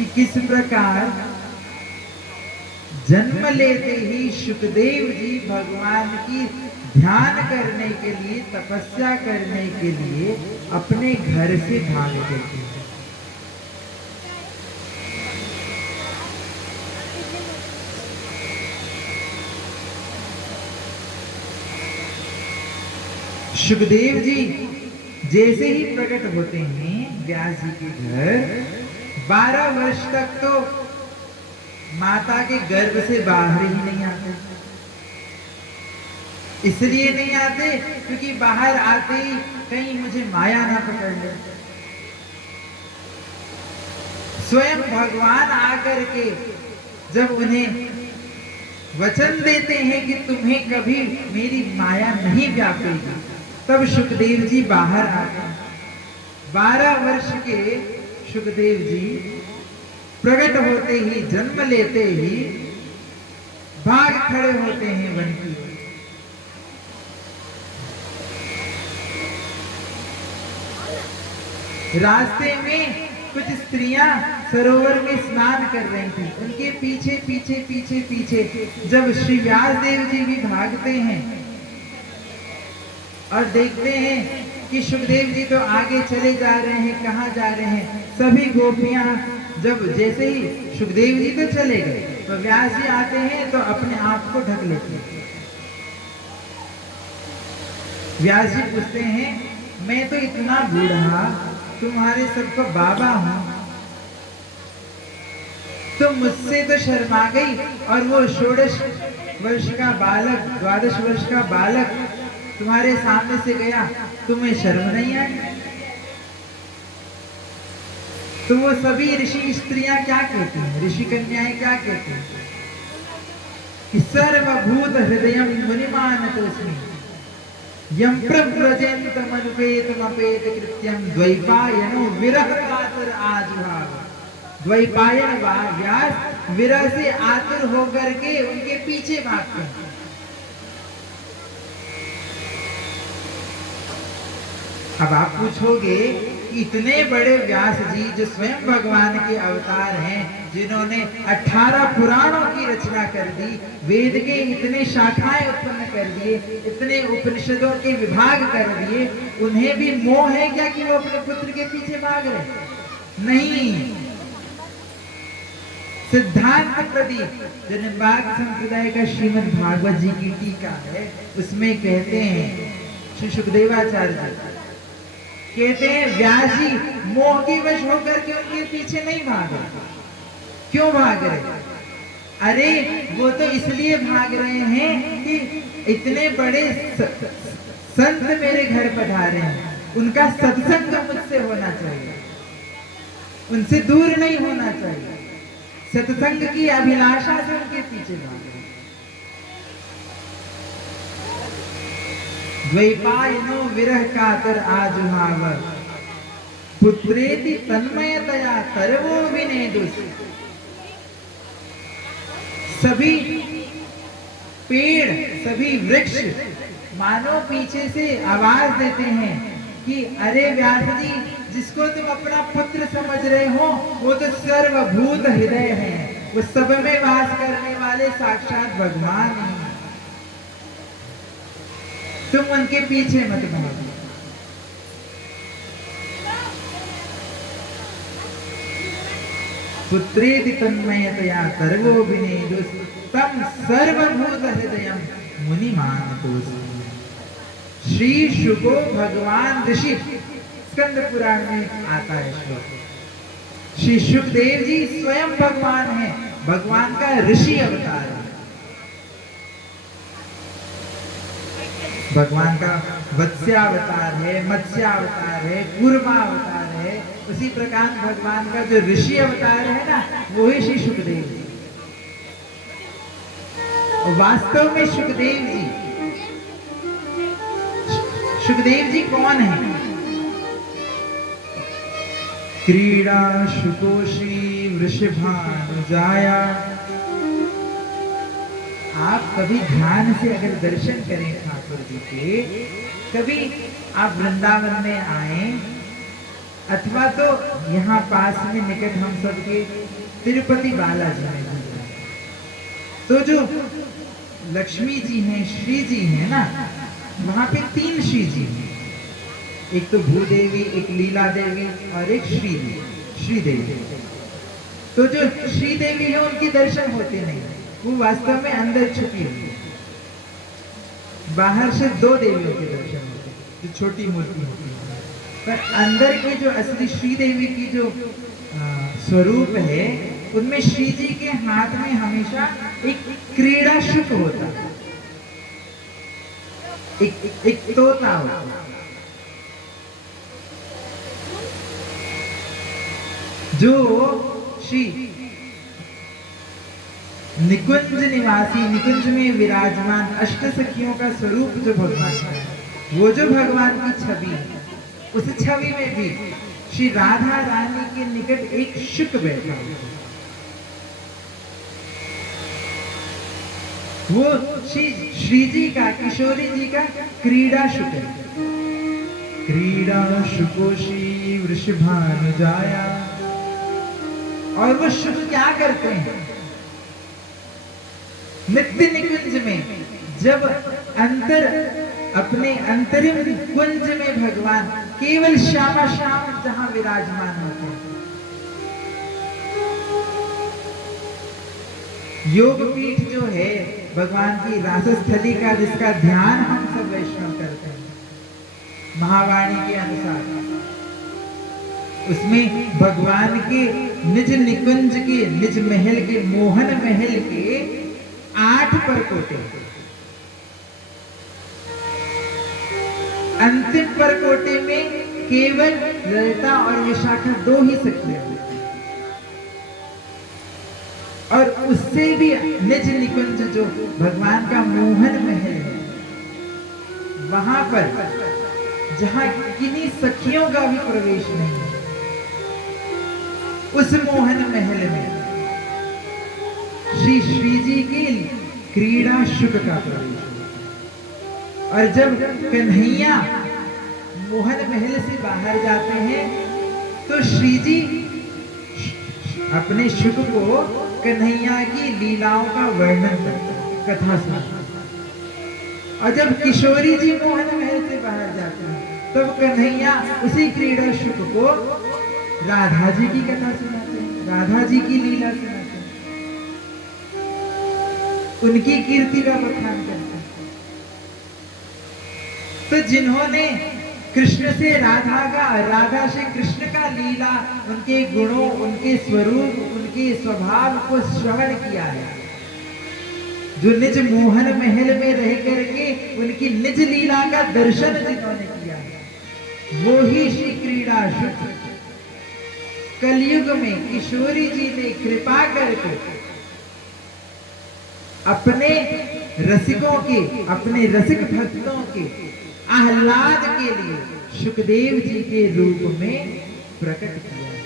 कि किस प्रकार जन्म लेते ही सुखदेव जी भगवान की ध्यान करने के लिए, तपस्या करने के लिए अपने घर से भाग गए थे। सुखदेव जी जैसे ही प्रकट होते हैं व्यास जी के घर, 12 वर्ष तक तो माता के गर्भ से बाहर ही नहीं आते। इसलिए नहीं आते क्योंकि बाहर आते ही कहीं मुझे माया ना पकड़ ले। स्वयं भगवान आकर के जब उन्हें वचन देते हैं कि तुम्हें कभी मेरी माया नहीं व्यापेगी, तब सुखदेव जी बाहर आते हैं। 12 वर्ष के सुखदेव जी प्रकट होते ही, जन्म लेते ही भाग खड़े होते हैं वन की। रास्ते में कुछ स्त्रियां सरोवर में स्नान कर रही थी। उनके पीछे पीछे पीछे पीछे जब श्री व्यास देव जी भी भागते हैं और देखते हैं कि सुखदेव जी तो आगे चले जा रहे हैं, कहाँ जा रहे हैं। सभी गोपियां जब जैसे ही सुखदेव जी तो चले गए, तो व्यास जी आते हैं तो अपने आप को ढक लेते हैं। व्यास जी पूछते हैं, मैं तो इतना बूढ़ा तुम्हारे सबका बाबा हूं, तुम मुझसे तो शर्मा गई, और वो 16 वर्ष का बालक, 12 वर्ष का बालक तुम्हारे सामने से गया, तुम्हें शर्म नहीं आई? तो वो सभी ऋषि स्त्रियां क्या कहती हैं, ऋषि कन्याएं क्या कहती हैं कि सर्वभूत हृदयं मुनिमानतोऽस्मि यं प्रव्रजेन्तमनुपेतमपेत कृत्यं द्वैपायनो विरह कातर आजुहाव। द्वैपायन व्यास विरह से आतुर होकर के उनके पीछे भागते हैं। अब आप पूछोगे, इतने बड़े व्यास जी जो स्वयं भगवान के अवतार हैं, जिन्होंने 18 पुराणों की रचना कर दी, वेद के इतने शाखाएं उत्पन्न कर दिए, इतने उपनिषदों के विभाग कर दिए, उन्हें भी मोह है क्या कि वो अपने पुत्र के पीछे भाग रहे? नहीं। सिद्धांत प्रदीप जो निम्बार्क संप्रदाय का श्रीमद् भागवत जी की टीका है, उसमें कहते हैं श्री सुखदेवाचार्य जी कहते हैं, व्यास जी मोह के वश होकर के उनके पीछे नहीं भाग रहे। क्यों भाग रहे? अरे वो तो इसलिए भाग रहे हैं कि इतने बड़े संत मेरे घर पधारे हैं, उनका सत्संग मुझसे होना चाहिए, उनसे दूर नहीं होना चाहिए। सत्संग की अभिलाषा से उनके पीछे भाग रहे। द्वैपायनो विरह कातर आजुहाव पुत्रेति तन्मयतया तरवो विनेदुस। सभी पेड़, सभी वृक्ष मानो पीछे से आवाज देते हैं कि अरे व्यास जी, जिसको तुम अपना पुत्र समझ रहे हो, वो तो सर्वभूत हृदय है, वो सब में वास करने वाले साक्षात भगवान हैं। तुम उनके पीछे मत भागो। पुत्रेति तन्मयतया सर्वो विनेदुस तम सर्वभूत हृदयं मुनिमानतोऽस्मि। श्री शुको भगवान ऋषि, स्कंद पुराण में आता है श्लोक। श्री सुखदेव जी स्वयं भगवान है, भगवान का ऋषि अवतार है। भगवान का वत्स्यावतार है, मत्स्यावतार है, कूर्मावतार है। उसी प्रकार भगवान का जो ऋषि अवतार है ना, वो ही श्री सुखदेव जी। वास्तव में सुखदेव जी कौन है? क्रीड़ा शुकोशी वृषभानुजाया। आप कभी ध्यान से अगर दर्शन करें ठाकुर जी के, कभी आप वृंदावन में आए, अथवा तो यहाँ पास में निकट हम सबके तिरुपति बालाजी में घूमना। तो जो लक्ष्मी जी हैं, श्री जी हैं ना, वहां पे 3 श्री जी हैं, एक तो भूदेवी, एक लीला देवी और एक श्री देवी। तो जो श्री देवी है उनके दर्शन होते नहीं, वो वास्तव में अंदर छुपी हुई है। बाहर से 2 देवियों के दर्शन होते हैं जो छोटी मूर्ति होती है, पर अंदर की जो असली श्री देवी की जो स्वरूप है, उनमें श्री जी के हाथ में हमेशा एक क्रीड़ा शुक होता है, एक तोता होता है, जो श्री निकुंज निवासी, निकुंज में विराजमान अष्ट सखियों का स्वरूप जो भगवान का है, वो जो भगवान की छवि है, उस छवि में भी श्री राधा रानी के निकट एक शुक बैठा है। वो श्री जी का, किशोरी जी का क्रीड़ा शुक है। क्रीड़ा शुको श्री वृषभानुजाया। और वो शुक क्या करते हैं? नित्य निकुंज में जब अपने अंतरिम कुंज में भगवान केवल श्यामा श्याम जहां विराजमान होते हैं, योग पीठ जो है भगवान की रासस्थली का, जिसका ध्यान हम सब वैष्णव करते हैं महावाणी के अनुसार, उसमें भगवान के निज निकुंज के, निज महल के, मोहन महल के 8 परकोटे, अंतिम परकोटे में केवल ललिता और विशाखा 2 ही सखियां होती, और उससे भी निज निकुंज जो भगवान का मोहन महल है, वहां पर जहां किन्हीं सखियों का भी प्रवेश नहीं है, उस मोहन महल में श्री जी की क्रीड़ा शुक का प्रवेश है। और जब कन्हैया मोहन महल से बाहर जाते हैं तो श्री जी अपने शुक को कन्हैया की लीलाओं का वर्णन करते हैं, कथा सुनाते हैं। और जब किशोरी जी मोहन महल से बाहर जाते हैं तब कन्हैया उसी क्रीड़ा शुक को राधा जी की कथा सुनाते हैं, राधा जी की लीला सुनाते हैं, उनकी कीर्ति का बखान करते हैं। तो जिन्होंने कृष्ण से राधा का, राधा से कृष्ण का लीला, उनके गुणों, उनके स्वरूप, उनके स्वभाव को श्रवण किया है, जो निज मोहन महल में रह करके उनकी निज लीला का दर्शन जिन्होंने किया है, वो ही श्री क्रीड़ा शुक कलयुग में किशोरी जी ने कृपा करके अपने रसिकों के, अपने रसिक भक्तों के आह्लाद के लिए सुखदेव जी के रूप में प्रकट किया है।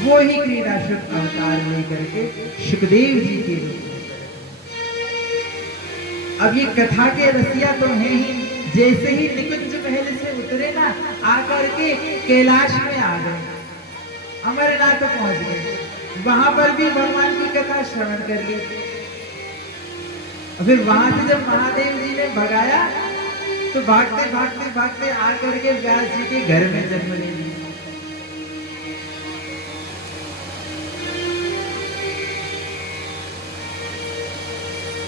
वो ही क्रीड़ा शुक अवतार लेकर के सुखदेव जी के रूप में। अब ये कथा के रसिया तो हैं ही, जैसे ही निकुंज महल से उतरे ना, आकर के कैलाश में आ गए, अमरनाथ पहुंच गए, वहां पर भी भगवान की कथा श्रवण कर ली। फिर वहां से जब महादेव जी ने भगाया तो भागते भागते भागते आकर के व्यास जी के घर में जन्म ले लिया।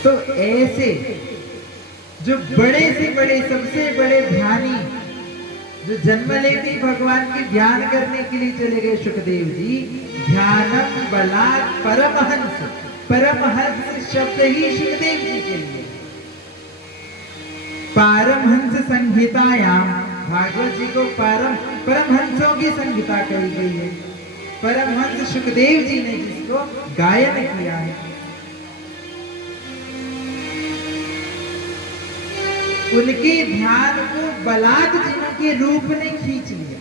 तो ऐसे जो बड़े से बड़े, सबसे बड़े ध्यानी, जो जन्म लेते भगवान की ध्यान करने के लिए चले गए सुखदेव जी, ध्यानम बलात् परमहंस, परमहंस शब्द ही सुखदेव जी के लिए। पारमहंस संहितायाम, भागवत जी को परमहंसों की संहिता कही गई है। परमहंस सुखदेव जी ने जिसको गायन किया है, उनके ध्यान को बलात् जिनके रूप ने खींच लिया।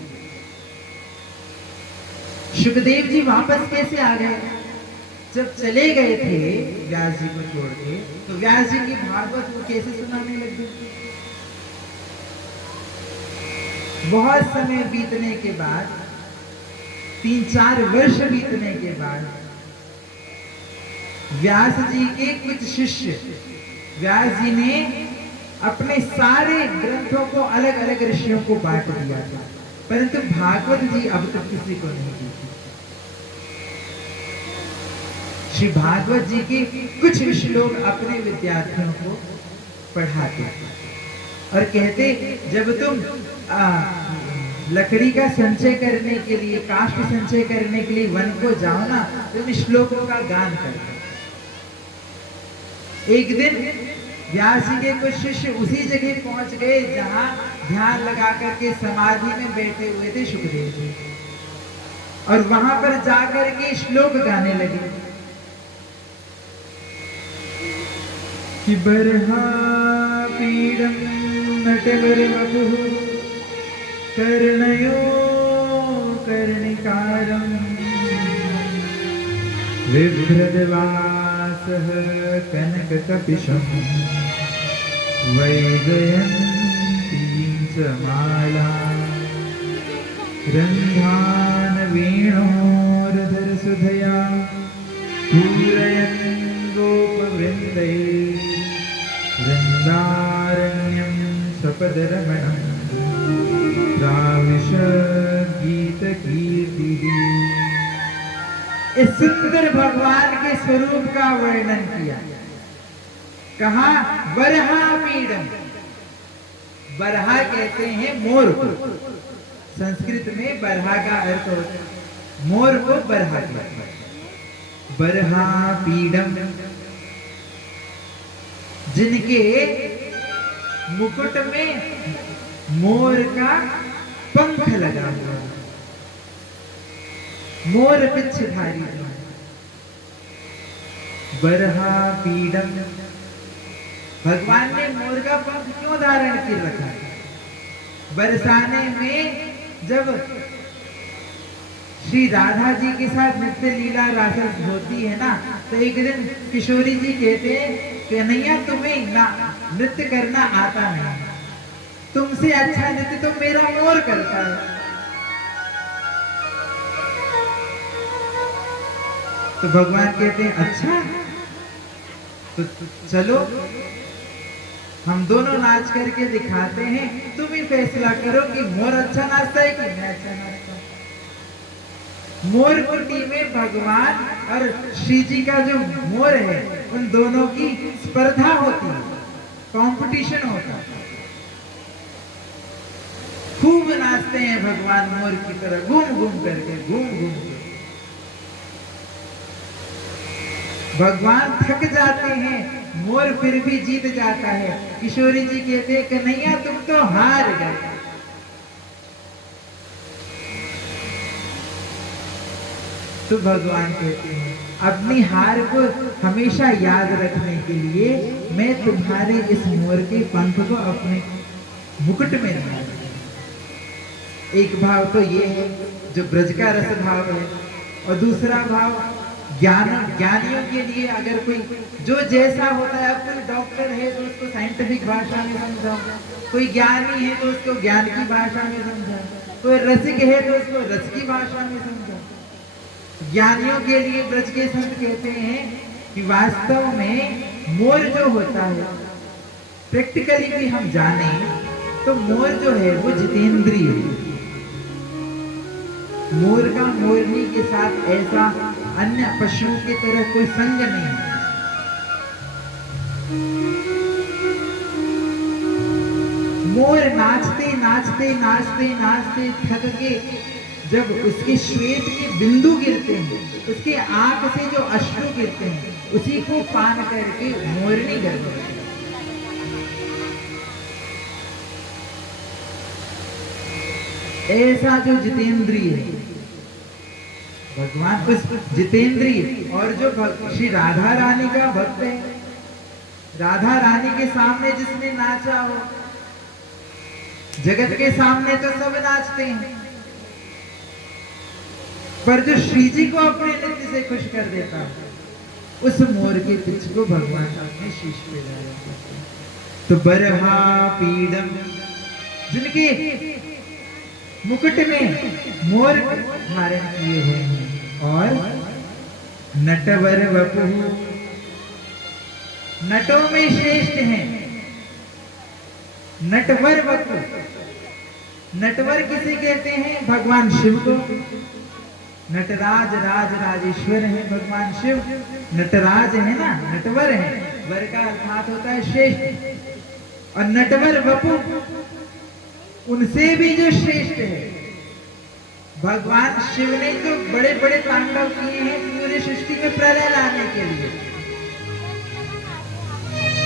सुखदेव जी वापस कैसे आ गए? जब चले गए थे व्यास जी को छोड़ के, तो व्यास जी की भागवत वो कैसे सुनाने लग गए? बहुत समय बीतने के बाद, 3-4 वर्ष बीतने के बाद, व्यास जी के कुछ शिष्य, व्यास जी ने अपने सारे ग्रंथों को अलग अलग ऋषियों को बांट दिया था, परंतु भागवत जी अब तक किसी को नहीं दी थी। श्री भागवत जी के कुछ श्लोक अपने विद्यार्थियों को पढ़ाते और कहते, जब तुम लकड़ी का संचय करने के लिए, काष्ठ संचय करने के लिए वन को जाओ ना, तुम श्लोकों का गान करो। एक दिन व्यास जी के कुछ शिष्य उसी जगह पहुंच गए जहां ध्यान लगा करके समाधि में बैठे हुए थे सुखदेव जी, और वहां पर जाकर के श्लोक गाने लगे कि बरहा पीडम नटवर वपुः कर्णयो कर्णिकारं बिभ्रद्वासः कनककपिशं वैजयन्तीं च मालां रन्ध्रान् वेणोर्धरसुधया पूरयन् गोपवृन्दैः वृन्दारण्यं सपदरमणं गीतकीर्तिः। इस सुंदर भगवान के स्वरूप का वर्णन किया। कहा बरहा पीडम, बरहा कहते हैं मोर को, संस्कृत में बरहा का अर्थ होता है मोर को बरहा कहते हैं। बरहा पीडम, जिनके मुकुट में मोर का पंख लगा हुआ, मोर पिच्छधारी, बरहा पीडम। भगवान ने मोर का पंख क्यों धारण कर रखा? बरसाने में जब श्री राधा जी के साथ नित्य लीला रास होती है ना, तो एक दिन किशोरी जी कहते हैं कि कन्हैया तुम्हें ना नृत्य करना आता नहीं, तुमसे अच्छा नृत्य तो मेरा मोर करता है। तो भगवान कहते हैं अच्छा तो चलो हम दोनों नाच करके दिखाते हैं, तुम ही फैसला करो कि मोर अच्छा नाचता है कि मैं अच्छा नाचता हूं। मोर कुटी में भगवान और श्री जी का जो मोर है उन दोनों की स्पर्धा होती है, कंपटीशन होता है। खूब नाचते हैं भगवान मोर की तरह, घूम घूम करके, घूम घूम करके। भगवान थक जाते हैं, मोर फिर भी जीत जाता है। किशोरी जी कहते हैं कन्हैया तुम तो हार गए। तो भगवान कहते हैं अपनी हार को हमेशा याद रखने के लिए मैं तुम्हारे इस मोर के पंख को अपने मुकुट में डाल। एक भाव तो ये है जो ब्रज का रस भाव है, और दूसरा भाव ज्ञानियों के लिए, अगर कोई जो जैसा होता है, अब कोई डॉक्टर है तो उसको साइंटिफिक भाषा में समझाओ, कोई ज्ञानी है तो उसको ज्ञान की भाषा में समझाओ, कोई रसिक है तो उसको रस की भाषा में समझाओ। ज्ञानियों के लिए ब्रज के संत कहते हैं कि वास्तव में मोर जो होता है, प्रैक्टिकली भी हम जाने तो मोर जो है वो जितेंद्रिय है। मोर का मोरनी के साथ ऐसा अन्य पशुओं की तरह कोई संग नहीं है। मोर नाचते नाचते नाचते नाचते थक के जब उसके श्वेत के बिंदु गिरते हैं, उसके आंख से जो अश्रु गिरते हैं, उसी को पान करके मोरनी गर्व करती है। ऐसा जो जितेंद्रिय है भगवान, उस जितेंद्रिय और जो श्री राधा रानी का भक्त है, राधा रानी के सामने जिसने नाचा हो, जगत के सामने तो सब नाचते हैं, पर जो श्री जी को अपने नृत्य से खुश कर देता है, उस मोर के पिच को भगवान अपने शीश पे डालते हैं। तो बरहा पीडम, जिनके मुकुट में मोर धारण किए हुए हैं और नटवर वपु, नटों में श्रेष्ठ हैं। नटवर वपु, नटवर किसे कहते हैं? भगवान शिव को। नटराज राज राजेश्वर है भगवान शिव, नटराज है ना, नटवर है। वर का अर्थात होता है श्रेष्ठ, और नटवर वपु उनसे भी जो श्रेष्ठ है। भगवान शिव ने तो बड़े बड़े तांडव किए हैं पूरे सृष्टि में प्रलय लाने के लिए,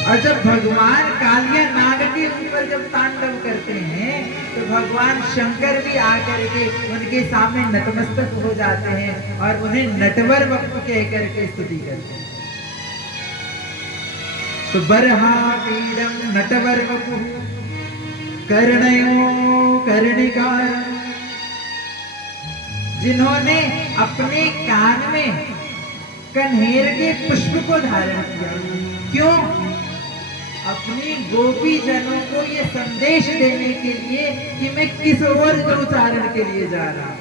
और जब भगवान कालिया नाग के ऊपर जब तांडव करते हैं तो भगवान शंकर भी आकर के उनके सामने नतमस्तक हो जाते हैं और उन्हें नटवर वपु कह करके स्तुति करते हैं। तो बरहा पीडम नटवर वपु कर्णयो कर्णिकार, जिन्होंने अपने कान में कन्हेर के पुष्प को धारण किया। क्यों? अपनी गोपी जनों को ये संदेश देने के लिए कि मैं किस ओर उच्चारण के लिए जा रहा हूं।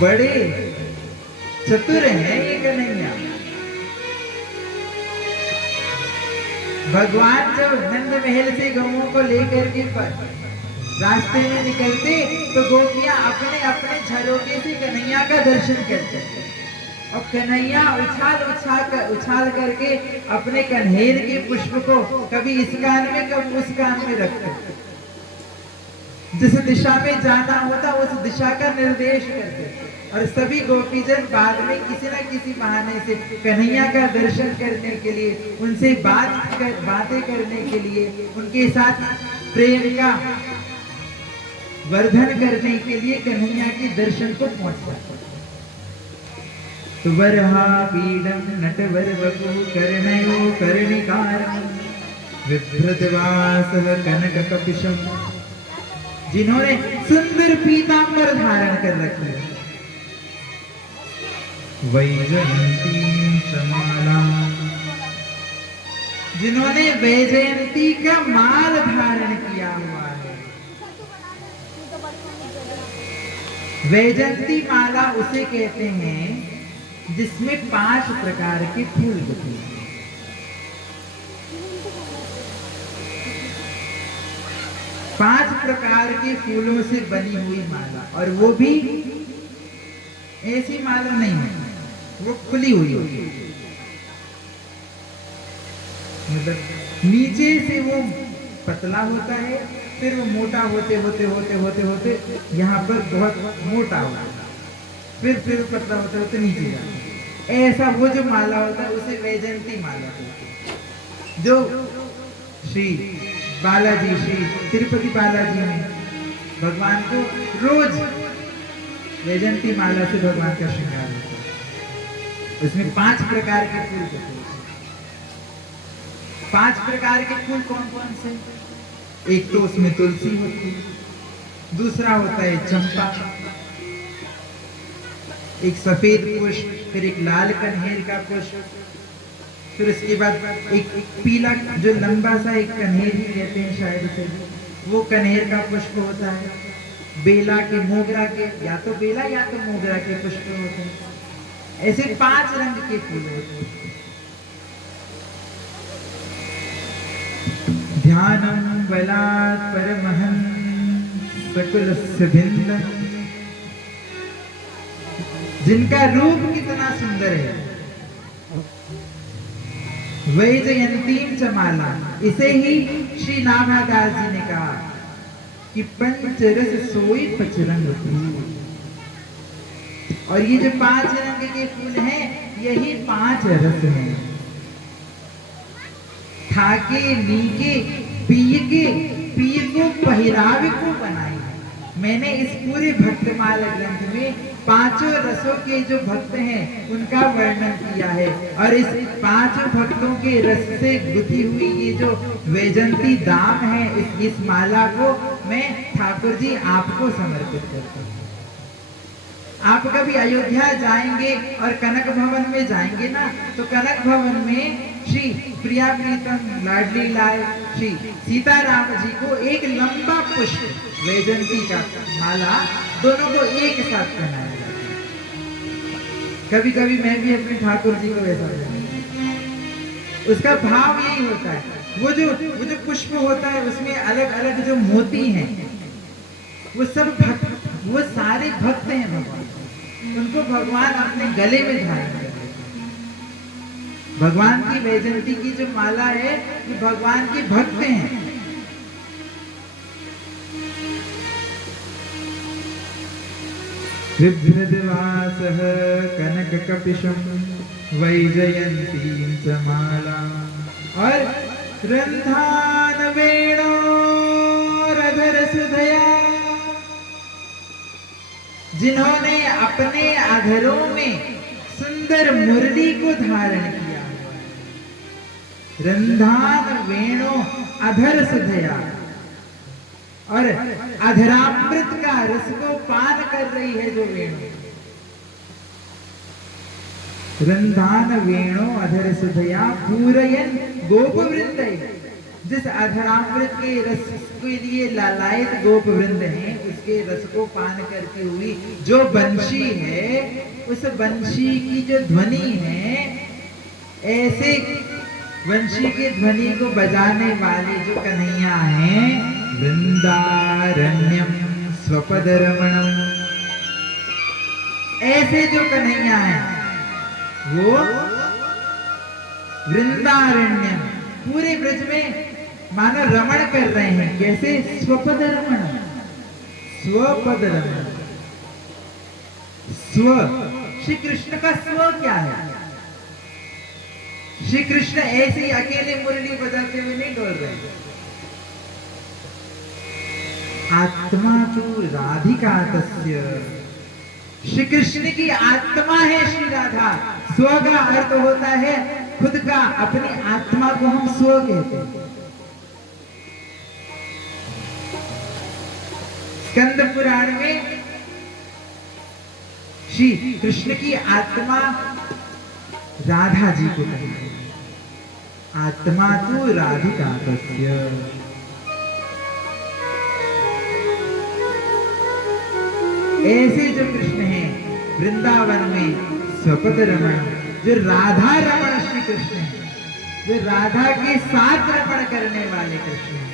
बड़े चतुर हैं ये कन्हैया। भगवान जब नंद महल से गौओं को लेकर के रास्ते में निकलते तो गोपियां अपने अपने झरोके से कन्हैया का दर्शन करते और कन्हैया उछाल करके अपने कन्हेर के पुष्प को कभी इस कान में कभी उस कान में रखते, जिस दिशा में जाना होता उस दिशा का निर्देश करते। और सभी गोपीजन बाद में किसी न किसी बहाने से कन्हैया का दर्शन करने के लिए, उनसे बातें करने के लिए, उनके साथ प्रेम का वर्धन करने के लिए कन्हैया के दर्शन को पहुंचता। तो वरहा पीडम नटवर वपु कर्णयो कर्णिकार विभ्रतवासः कनक कपिशम, जिन्होंने सुंदर पीतांबर धारण कर रखी है। वैजयंती समाला, जिन्होंने वैजयंती का माल धारण किया हुआ है। वैजयंती माला उसे कहते हैं जिसमें 5 प्रकार के फूल होते हैं। 5 प्रकार के फूलों से बनी हुई माला, और वो भी ऐसी माला नहीं है, वो खुली हुई होती है। मतलब नीचे से वो पतला होता है, फिर वो मोटा होते होते होते होते होते यहाँ पर बहुत मोटा होता है, फिर पतला होते होते नीचे जाता है। ऐसा वो जो माला होता है उसे वैजयंती माला होती है। जो श्री बालाजी, श्री तिरुपति बालाजी ने भगवान को रोज वैजयंती माला से भगवान का श्रृंगार होता है। उसमें 5 प्रकार के फूल होते हैं। 5 प्रकार के फूल कौन कौन से? एक तो उसमें तुलसी होती है, दूसरा होता है चंपा, एक सफेद पुष्प, फिर एक लाल कन्हेर का पुष्प, फिर उसके बाद एक पीला जो लंबा सा एक कन्हेर ही कहते हैं शायद उसे, वो कन्हेर का पुष्प होता है। बेला के, मोगरा के, या तो बेला या तो मोगरा के पुष्प होते हैं। ऐसे 5 रंग के फूल होते हैं। ध्यानम बलात् परमहंस सकुलस्य भिन्नम, जिनका रूप कितना सुंदर है। वैजयंतीम च माला, इसे ही श्री नामदास जी ने कहा कि पंचरस सोई पचरंग फूल। और ये जो 5 रंग के फूल हैं, यही 5 रस हैं। खाके, नीके, पिए को, पहरावे को बनाई। मैंने इस पूरे भक्तमाला ग्रंथ में 5 रसों के जो भक्त हैं उनका वर्णन किया है, और इस 5 भक्तों के रस से गुथी हुई ये जो वैजयंती दाम है, इस माला को मैं ठाकुर जी आपको समर्पित करता हूँ। आप कभी अयोध्या जाएंगे और कनक भवन में जाएंगे ना, तो कनक भवन में श्री प्रिया प्रीतम लाडली लाल श्री सीताराम जी को एक लंबा पुष्प वैजंती का माला दोनों को एक साथ पहनाया जाता है। कभी कभी मैं भी अपने ठाकुर जी को वैसा उसका भाव यही होता है। वो जो पुष्प होता है उसमें अलग अलग जो मोती हैं वो सारे भक्त हैं भगवान, उनको भगवान अपने गले में धारण कर लेते हैं। भगवान की वैजंती की जो माला है ये भगवान के भक्त हैं। बिभ्रद्वासः कनककपिशं वैजयन्तीं च मालाम् और रन्धान वेणोरधर सुधया, जिन्होंने अपने अधरों में सुंदर मुरली को धारण किया। रंधान वेणो अधर सुधया, और अधरामृत का रस को पान कर रही है जो वेणु। रंधान वेणो अधर सुधया पूरयन गोप वृंद, जिस अधरामृत के रस के लिए लालायित गोप वृंद हैं उसके रस को पान करती हुई जो बंशी है, उस बंशी की जो ध्वनि है, ऐसे बंशी की ध्वनि को बजाने वाले जो कन्हैया हैं, वृंदारण्यम स्वपद रमणम, ऐसे जो कन्हैया हैं वो वृंदारण्यम पूरे ब्रज में मानो रमण कर रहे हैं। कैसे? स्वपद रमण, स्वपद रमण। स्व, श्री कृष्ण का स्व क्या है? श्री कृष्ण ऐसे ही अकेले मुरली बजाते हुए नहीं डोल रहे। आत्मा तो राधिका तस्य, श्री कृष्ण की आत्मा है श्री राधा। स्व का अर्थ होता है खुद का, अपनी आत्मा को हम स्व कहते हैं। स्कंद पुराण में श्री कृष्ण की आत्मा राधा जी को कहते हैं। आत्मा तो राधिका तस्य। ऐसे जो कृष्ण हैं वृंदावन में स्वपद रमण, जो राधा रमण श्री कृष्ण है, जो राधा के साथ रमण करने वाले कृष्ण हैं,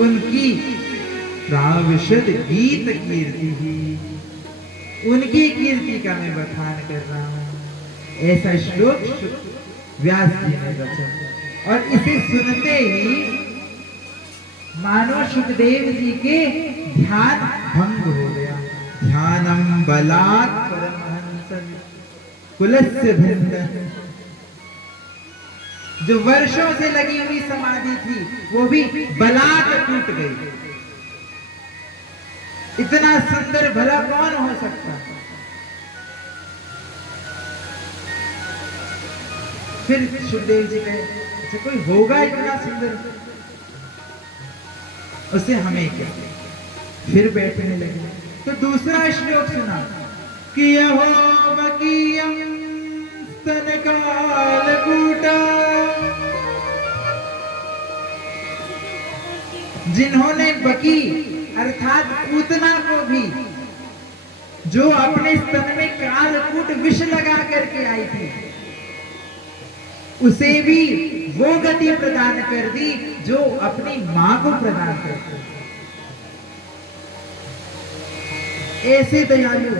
उनकी प्राविशद गीत कीर्ति ही, उनकी कीर्ति का मैं बखान कर रहा हूं। ऐसा श्लोक व्यास जी ने रचा और इसे सुनते ही मानो सुखदेव जी के ध्यान भंग हो गया। ध्यानम बलात् परमहंस कुलस्य भिन्नः, जो वर्षों से लगी हुई समाधि थी वो भी बलात् टूट गई। इतना सुंदर भला कौन हो सकता? फिर सुखदेव जी कहे अच्छा कोई होगा इतना सुंदर, उससे हमें क्या? फिर बैठने लगे तो दूसरा श्लोक सुना कि यहो मकीयं स्तनकालकूटा, जिन्होंने बकी अर्थात पूतना को भी, जो अपने स्तन में कालकूट विष लगा करके आई थी, उसे भी वो गति प्रदान कर दी जो अपनी मां को प्रदान करती। ऐसे दयालु।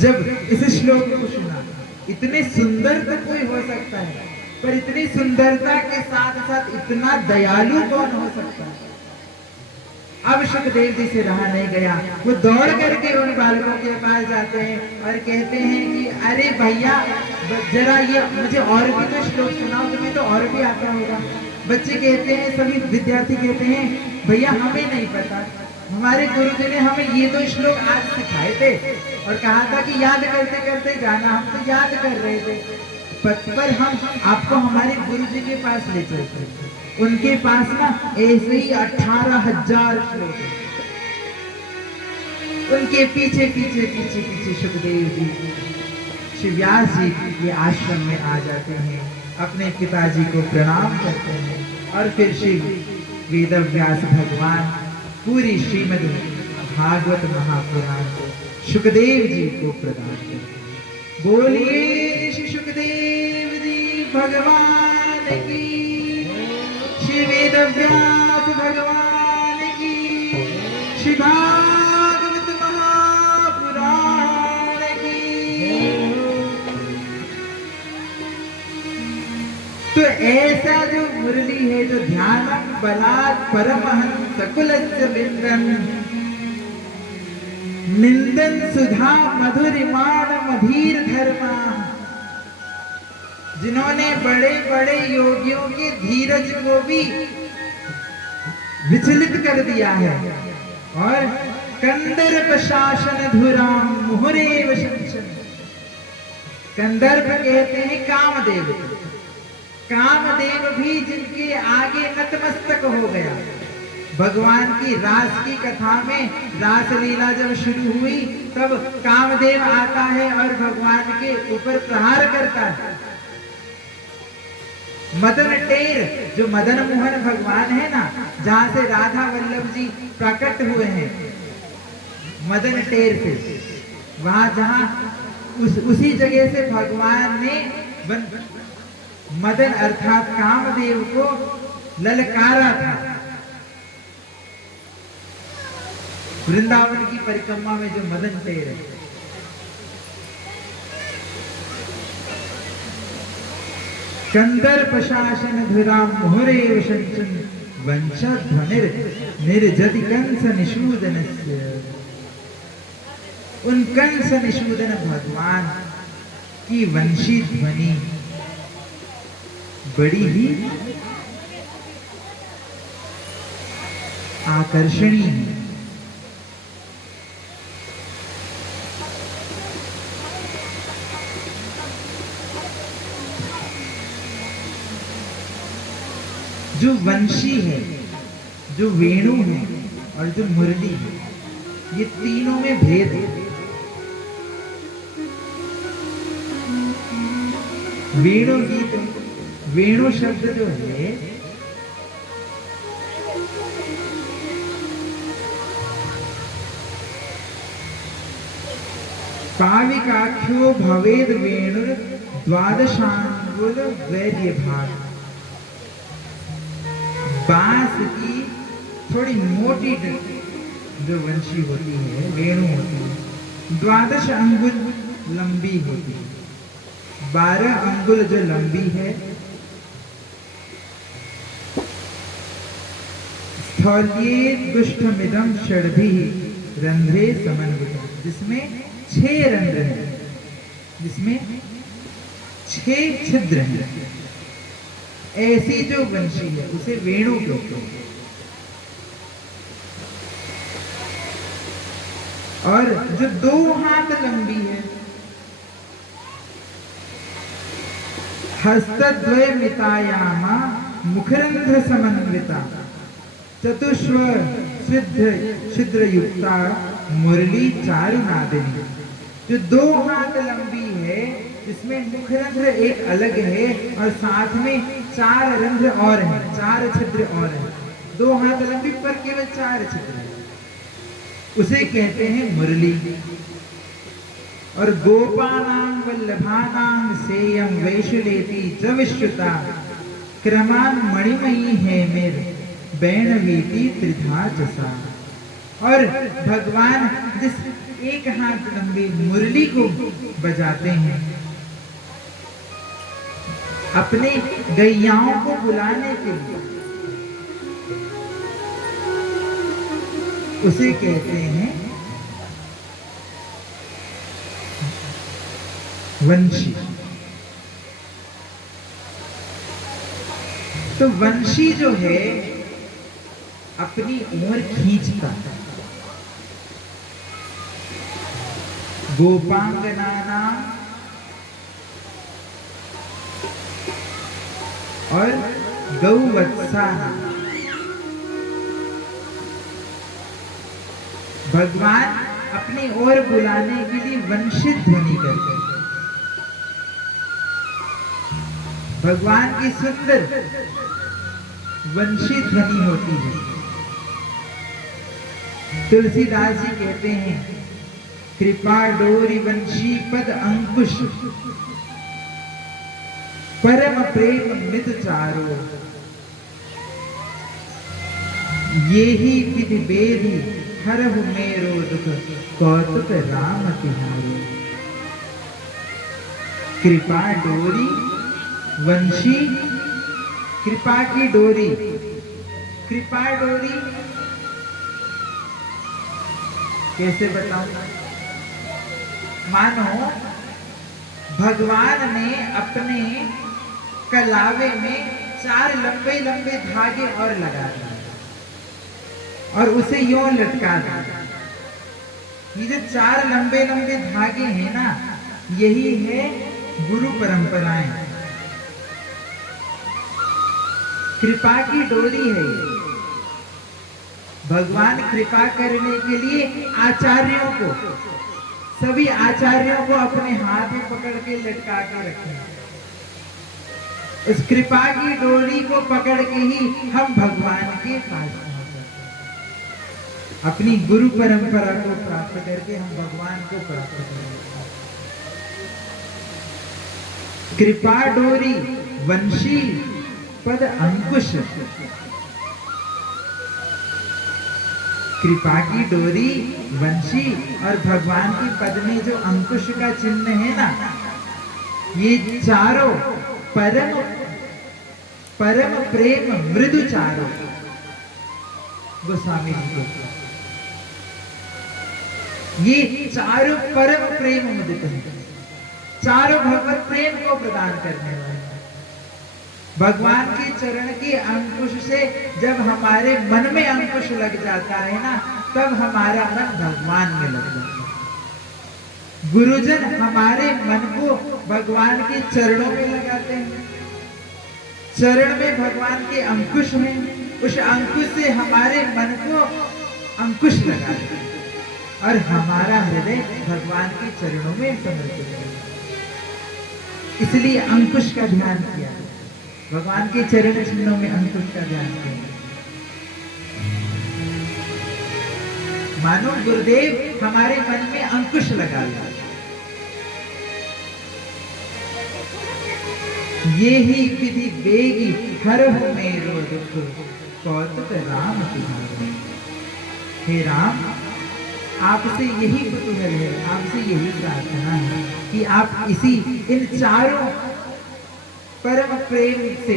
जब इस श्लोक को सुना, इतने सुंदर तो कोई हो सकता है, पर इतनी सुंदरता के साथ साथ इतना दयालु कौन हो सकता है? अब सुखदेव जी से रहा नहीं गया, वो दौड़ करके उन बालकों के पास जाते हैं और कहते हैं कि अरे भैया जरा ये मुझे और भी तो श्लोक सुनाओ, तुम्हें तो और भी आता होगा। बच्चे कहते हैं, सभी विद्यार्थी कहते हैं भैया हमें नहीं पता, हमारे गुरुजी ने हमें ये दो श्लोक आज सिखाए थे और कहा था कि याद करते करते जाना, हम तो याद कर रहे थे, पर हम आपको हमारे गुरुजी के पास ले चलते। उनके पास ना ऐसे ही 18,000 श्लोक है। उनके पीछे पीछे पीछे पीछे सुखदेव जी श्री व्यास जी ये आश्रम में आ जाते हैं, अपने पिताजी को प्रणाम करते हैं और फिर श्री वेदव्यास भगवान पूरी श्रीमद् भागवत महापुराण को सुखदेव जी को प्रदान करते हैं। बोलिए श्री सुखदेव जी भगवान की, श्री वेदव्यास भगवान की, श्री भागवत महापुराण की। तो ऐसा जो मुरली है, जो ध्यानम बलात् परमहंस सकुलस्य बिंदन निंदन सुधा मधुरिमाण मधीर धर्मा, जिन्होंने बड़े बड़े योगियों के धीरज को भी विचलित कर दिया है, और कंदर्प शासन धुराम मुहुरेव शंसन। कंदर्प कहते हैं कामदेव, कामदेव भी जिनके आगे नतमस्तक हो गया। भगवान की रास की कथा में रास लीला जब शुरू हुई तब कामदेव आता है और भगवान के ऊपर प्रहार करता है। मदन टेर, जो मदन मोहन भगवान है ना, जहां से राधा वल्लभ जी प्रकट हुए हैं, मदन टेर से, वहां जहां उसी जगह से भगवान ने मदन अर्थात कामदेव को ललकारा था। वृंदावन की परिक्रमा में जो मदन टेर है, कंदर्प शासन धुराम मुहुरेव शंसन वंशध्वनिर निर्जति कंस निषूदनस्य। उन कंस निषूदन भगवान की वंशी ध्वनि बड़ी ही आकर्षणीय है। जो वंशी है, जो वेणु है और जो मुरली है, ये तीनों में भेद है। वेणु गीत, वेणु शब्द जो है पाविकाख्यो भवेद वेणुर द्वादशांगुल वैर्य भाग। बांस की थोड़ी मोटी जो वंशी होती है, वेणु होती है, 12 अंगुल लंबी होती है। 12 अंगुल जो लंबी है, स्थौल्ये दुष्टमिदं षड्भिः रंध्रे समन्वितम्, जिसमें 6 रंध्र हैं, जिसमें 6 छिद्र हैं। ऐसी जो वंशी है उसे वेणु कहते हैं। और जो 2 हाथ लंबी है, हस्तद्वय मितायामा मुखरंध्र समन्विता चतुष्वर छिद्र युक्ता मुरली चारु नादिनी। जो 2 हाथ लंबी है, जिसमें मुखरंध्र एक अलग है और साथ में 4 रंध्र और हैं, 4 छिद्र और हैं। 2 हाथ लंबी पर केवल 4 छिद्र हैं, उसे कहते हैं मुरली। और गोपानां वल्लभानां सेयं वैशुलेति च विश्रुता क्रमान मणिमयी है मेर बैणवीति त्रिधा जसा। और भगवान जिस एक हाथ लंबी मुरली को बजाते हैं, अपने गैयाओं को बुलाने के लिए, उसे कहते हैं वंशी। तो वंशी जो है अपनी ओर खींचता है। गोपांगना और गौवत्सा, भगवान अपनी ओर बुलाने के लिए वंशित ध्वनि करते हैं। भगवान की सुंदर वंशी ध्वनि होती है। तुलसीदास जी कहते हैं, कृपा डोरी वंशी पद अंकुश, परम प्रेम मित चारो, ये ही विधि बेदी हरहु मेरो दुख, कौतुक राम तिहारो। कृपा डोरी वंशी, कृपा की डोरी, कृपा डोरी कैसे बताऊं? मानो भगवान ने अपने कलावे में 4 लंबे लंबे धागे और लगा दिए और उसे यूं लटका दिया। ये जो 4 लंबे लंबे धागे हैं ना, यही है गुरु परंपराएं, कृपा की डोरी है। भगवान कृपा करने के लिए आचार्यों को, सभी आचार्यों को अपने हाथ में पकड़ के लटका के रखे। उस कृपा की डोरी को पकड़ के ही हम भगवान के पास पहुंचते हैं। अपनी गुरु परंपरा को प्राप्त करके हम भगवान को प्राप्त करेंगे। कृपा डोरी वंशी पद अंकुश, कृपा की डोरी वंशी और भगवान की पद में जो अंकुश का चिन्ह है ना, ये चारों परम परम प्रेम मृदु चारों गोस्वामी जी को, ये चारों परम प्रेम मुदित हैं, चारों भगवत प्रेम को प्रदान करने वाले। भगवान के चरण के अंकुश से जब हमारे मन में अंकुश लग जाता है ना, तब हमारा मन भगवान में लग जाता है। गुरुजन हमारे मन को भगवान के चरणों में लगाते हैं, चरण में भगवान के अंकुश में, उस अंकुश से हमारे मन को अंकुश लगाते हैं और हमारा हृदय भगवान के चरणों में समर्पित है। इसलिए अंकुश का ध्यान किया, भगवान के चरण चिन्हों में अंकुश का ध्यान किया। मानो गुरुदेव हमारे मन में अंकुश लगा लिया। ये ही विधि बेगी हरहु मेरो दुख, कौतुक राम तुम्हारो। हे राम, आपसे यही कुतूहल है, आपसे यही प्रार्थना है कि आप इसी इन चारों परम प्रेम से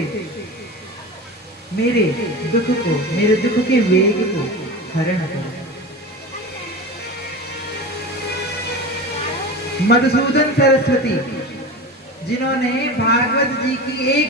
मेरे दुख को, मेरे दुख के वेग को हरण करें। मधुसूदन सरस्वती जिन्होंने भागवत जी की एक